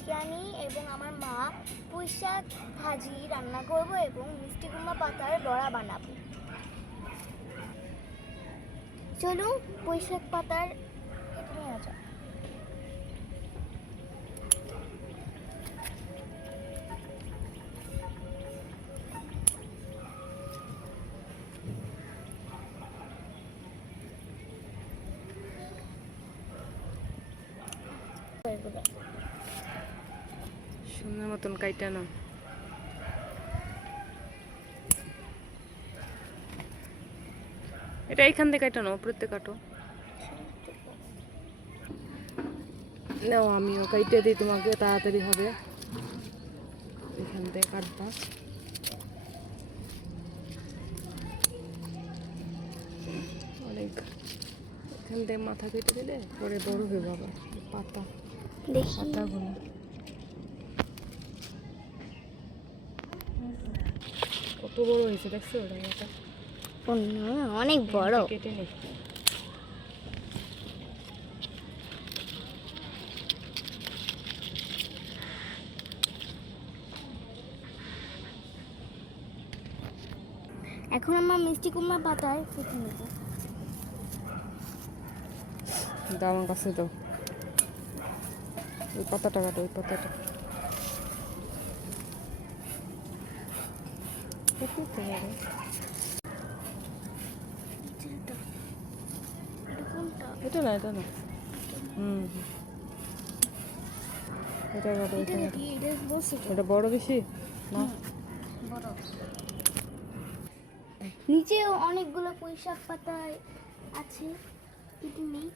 আজকে আমি এবং আমার মা পুঁইশাক ভাজি রান্না করব এবং মিষ্টি কুমড়া পাতার বড়া বানাবো। চলুন পুঁইশাক পাতার কেটে নেওয়া যাক। সুন্দর মতন কাইটা নাও। এটা এইখান থেকে কাইটা নাও, উপরে থেকে কাটো। নাও আমিও কাইটে দিই তোমাকে, তাড়াতাড়ি হবে। এখান থেকে কাটবা। অনেক এখান থেকে মাথা কেটে দিলে পরে বড় হয়ে যাবে পাতা। দেখি পাতাগুলো কত বড় হয়েছে দেখছো? ওটা অনেক বড়। কেটে নে। এখন আমরা মিষ্টি কুমড়া পাতায় কেটে নেব। দাও আমার কাছে দাও। ওই পাতাটা কাটো, ওই পাতাটা। এটা না, এটা না। এটা কাটো, এটা কাটো। ওটা বড় বেশি না? নিচেও অনেকগুলো পুঁইশাক পাতা আছে, কেটে নেই।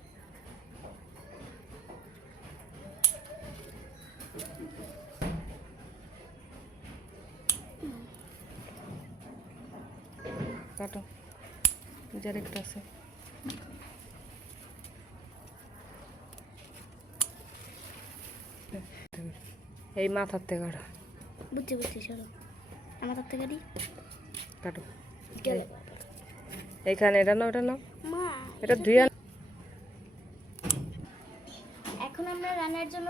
কাটো, যার একটা আছে। এই মাথার থেকে কাটো। বুঝছি চলো আমার হাত থেকে কাটো। এইখানে এটা নাও, এটা নাও। মা এটা ধুয়ে এখন আমরা রান্নার জন্য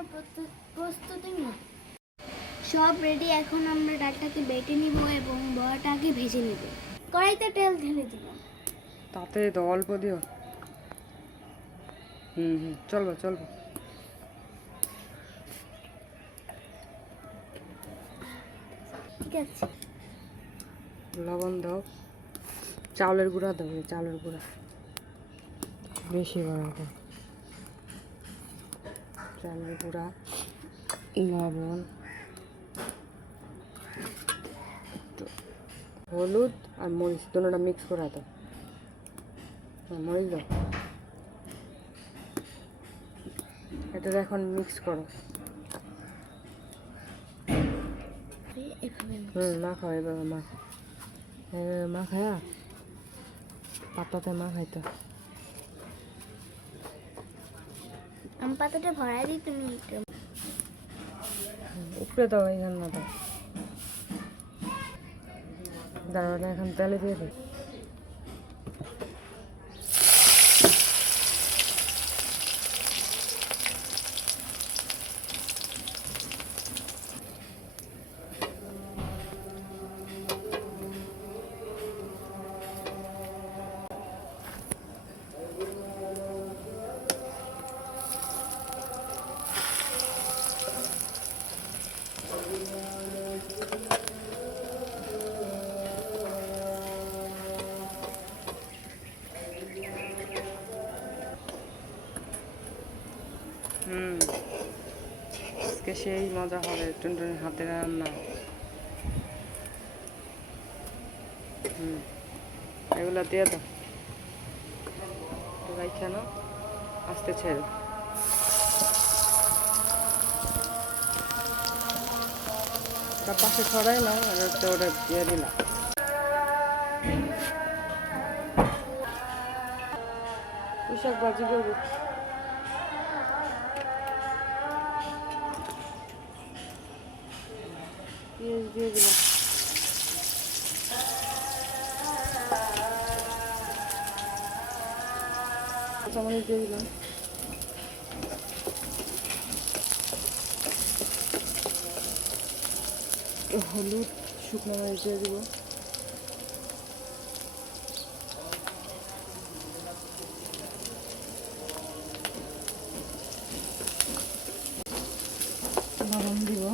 প্রস্তুতি নিই। সব রেডি। এখন আমরা ডালটাকে বেটে নিব এবং বড়াটাকে ভেজে নিব। কড়াইতে তেল ঢেলে দিব। তাতে তো অল্প দিও। চলবো চলবো। ঠিক আছে, লবণ দাও, চাউলের গুঁড়া দাও, চাউলের গুঁড়া বেশি বাড়াবো। চাউলের গুঁড়া, লবণ, হলুদ আর মরিচ দুটোটা মিক্স করে দাও। মরিচ দাও। এটা এখন মিক্স করো। মাখাও এভাবে, এভাবে মাখায়া পাতাতে মাখাইতে। আমি পাতাটা ভরাই দিই, তুমি উপরে দাও, এইখানে না দাও। দাঁড়াটা এখন তেলে দিয়ে দিই। আজকে সেই মজা হবে টুনটুনির হাতের রান্না। এগুলো দিয়ে দাও, কেন আস্তে ছেড়ে। ওটা পাশে ছড়াই না, ওটা দিয়ে দিলাম। পুঁইশাক ভাজি করবো। পেঁয়াজ দিয়ে দিলাম। কাঁচামরিচ দিয়ে দিলাম। হলুদ, শুকনো মরিচ দিয়ে দিব। লবণ দিব।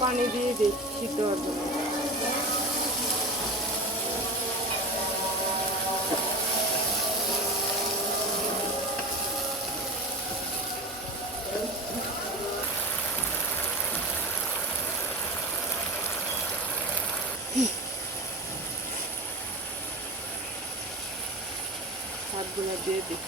পানি দিয়ে দিই সিদ্ধ হওয়ার জন্য। ভাতগুলো দিয়ে দিই।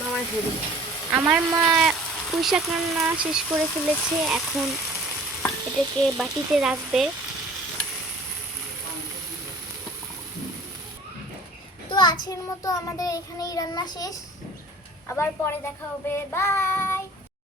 নামাই ফেলি। আমার মা পুঁই শাক রান্না শেষ করে ফেলেছে, এখন এটাকে বাটিতে রাখবে। তো আজকের মতো আমাদের এখানেই রান্না শেষ, আবার পরে দেখা হবে, বাই।